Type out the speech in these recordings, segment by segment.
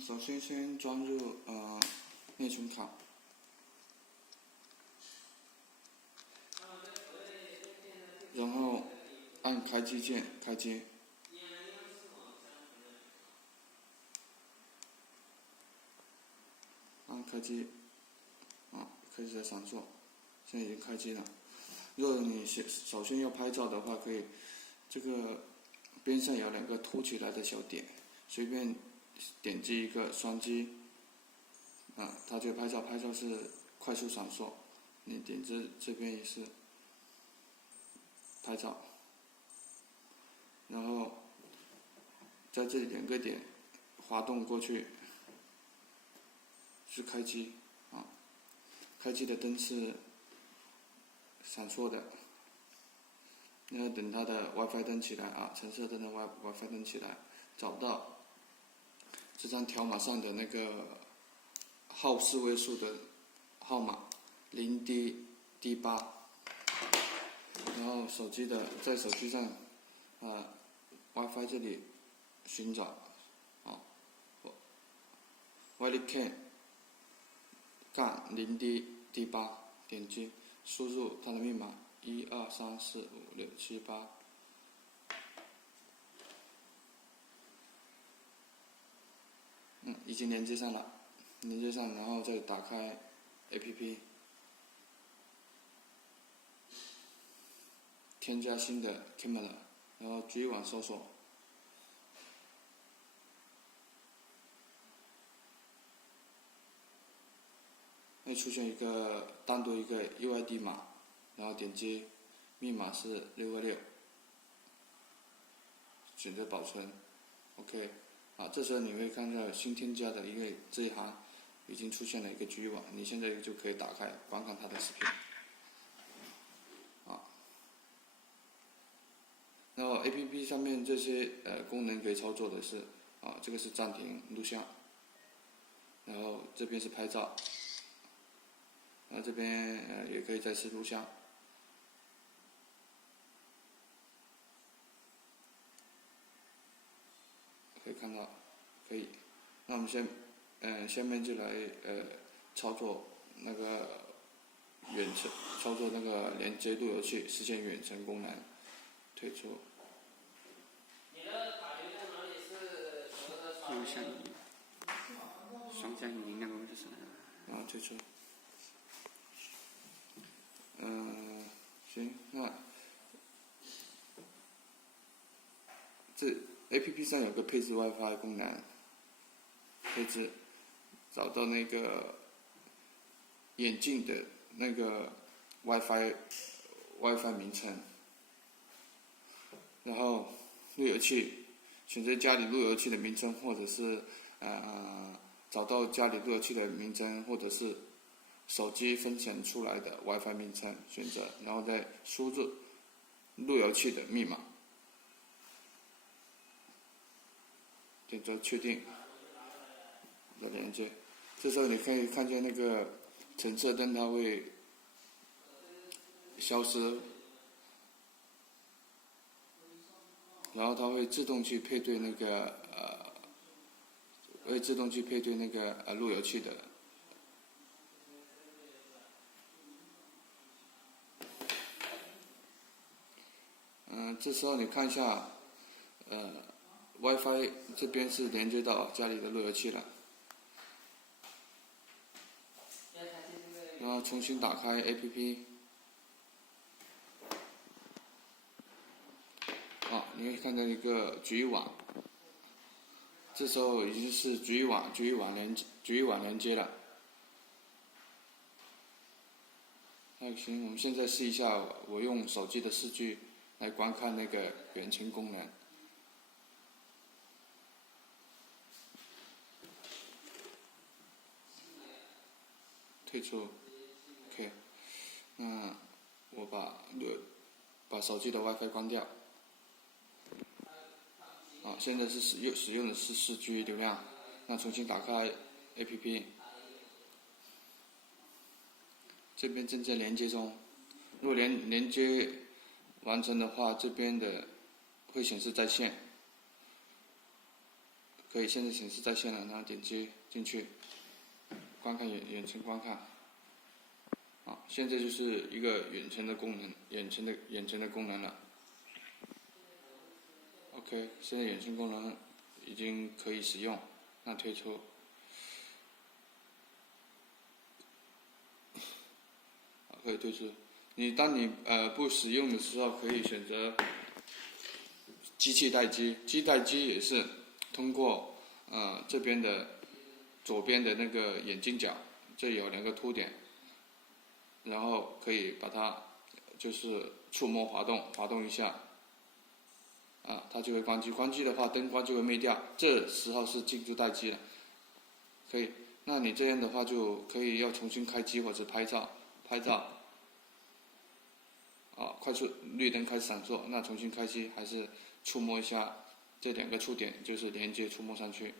首先先装入内存卡，然后按开机键开机，按开机，开始在闪烁，现在已经开机了。如果你首先要拍照的话，可以这个边上有2个凸起来的小点，随便点击一个双击，它就拍照，拍照是快速闪烁。你点这边也是拍照，然后在这2个点滑动过去是开机，开机的灯是闪烁的，然后等它的 WiFi 灯起来橙色灯的 WiFi 灯起来，找到这张条码上的那个号4位数的号码0D8，然后在手机上WiFi 这里寻找Wildcat 杠0D8，点击输入它的密码123456788，已经连接上了，然后再打开 APP， 添加新的 camera， 然后局域网搜索，会出现单独一个 UID 码，然后点击密码是626，选择保存 OK。这时候你会看到新添加的这一行已经出现了一个局域网，你现在就可以打开观看它的视频。然后 APP 上面这些功能可以操作的是这个是暂停录像，然后这边是拍照，然后这边也可以再次录像。可以看到，可以。那我们下面就来操作那个操作那个连接路由器，实现远程功能。退出。你的卡留在哪里？是双向语音那个就是。退出。行，那这 APP 上有个配置 WiFi 功能，配置找到那个眼镜的那个 WiFi 名称，然后路由器选择家里路由器的名称，或者是找到家里路由器的名称，或者是手机分享出来的 WiFi 名称选择，然后再输入路由器的密码。点击确定的连接，这时候你可以看见那个橙色灯它会消失，然后它会自动去配对那个路由器的。这时候你看一下WiFi 这边是连接到家里的路由器了，然后重新打开 APP， 你会看到一个局域网，这时候已经是局域网连接了。行，我们现在试一下，我用手机的视距来观看那个远程功能。退出 ，OK， 我把手机的 WiFi 关掉。现在是使用的是4G 流量，那重新打开 APP， 这边正在连接中。如果连接完成的话，这边的会显示在线，可以现在显示在线了，然后点击进去，观看远程观看。好，现在就是一个远程的功能，远程的功能了。OK， 现在远程功能已经可以使用，那退出。可以退出。当你不使用的时候，可以选择机器待机。机待机也是通过这边的左边的那个眼镜角，这有2个凸点，然后可以把它就是触摸滑动一下，它就会关机。关机的话，灯光就会灭掉，这时候是进入待机了。可以，那你这样的话就可以要重新开机或者拍照。快速绿灯开始闪烁，那重新开机还是触摸一下这2个触点，就是连接触摸上去。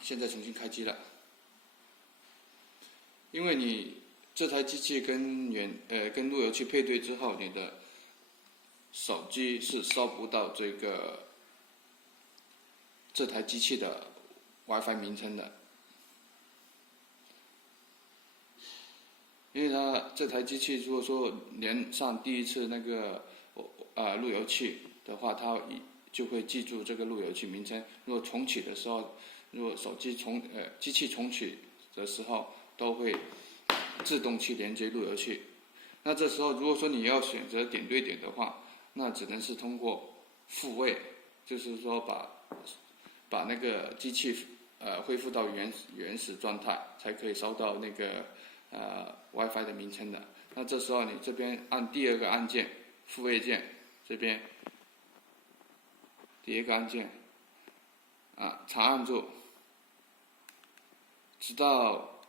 现在重新开机了。因为你这台机器跟路由器配对之后，你的手机是搜不到这台机器的 WiFi 名称的。因为它这台机器如果说连上第一次那个路由器的话，它就会记住这个路由器名称。如果重启的时候，如果机器重启的时候，都会自动去连接路由器。那这时候如果说你要选择点对点的话，那只能是通过复位，就是说把那个机器恢复到原始状态，才可以收到那个WiFi 的名称的。那这时候你这边按第2个按键，复位键，这边第1个按键，长按住，直到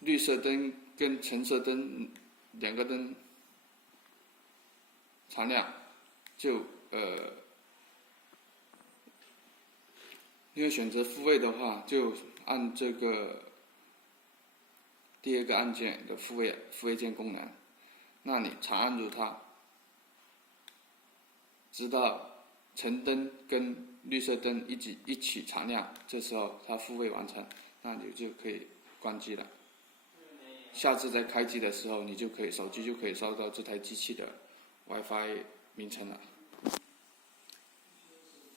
绿色灯跟橙色灯2个灯常亮，就因为选择复位的话，就按这个第2个按键的复位键功能，那你长按住它，直到橙灯跟绿色灯一起常亮，这时候它复位完成，那你就可以关机了。下次再开机的时候，手机就可以收到这台机器的 WiFi 名称了。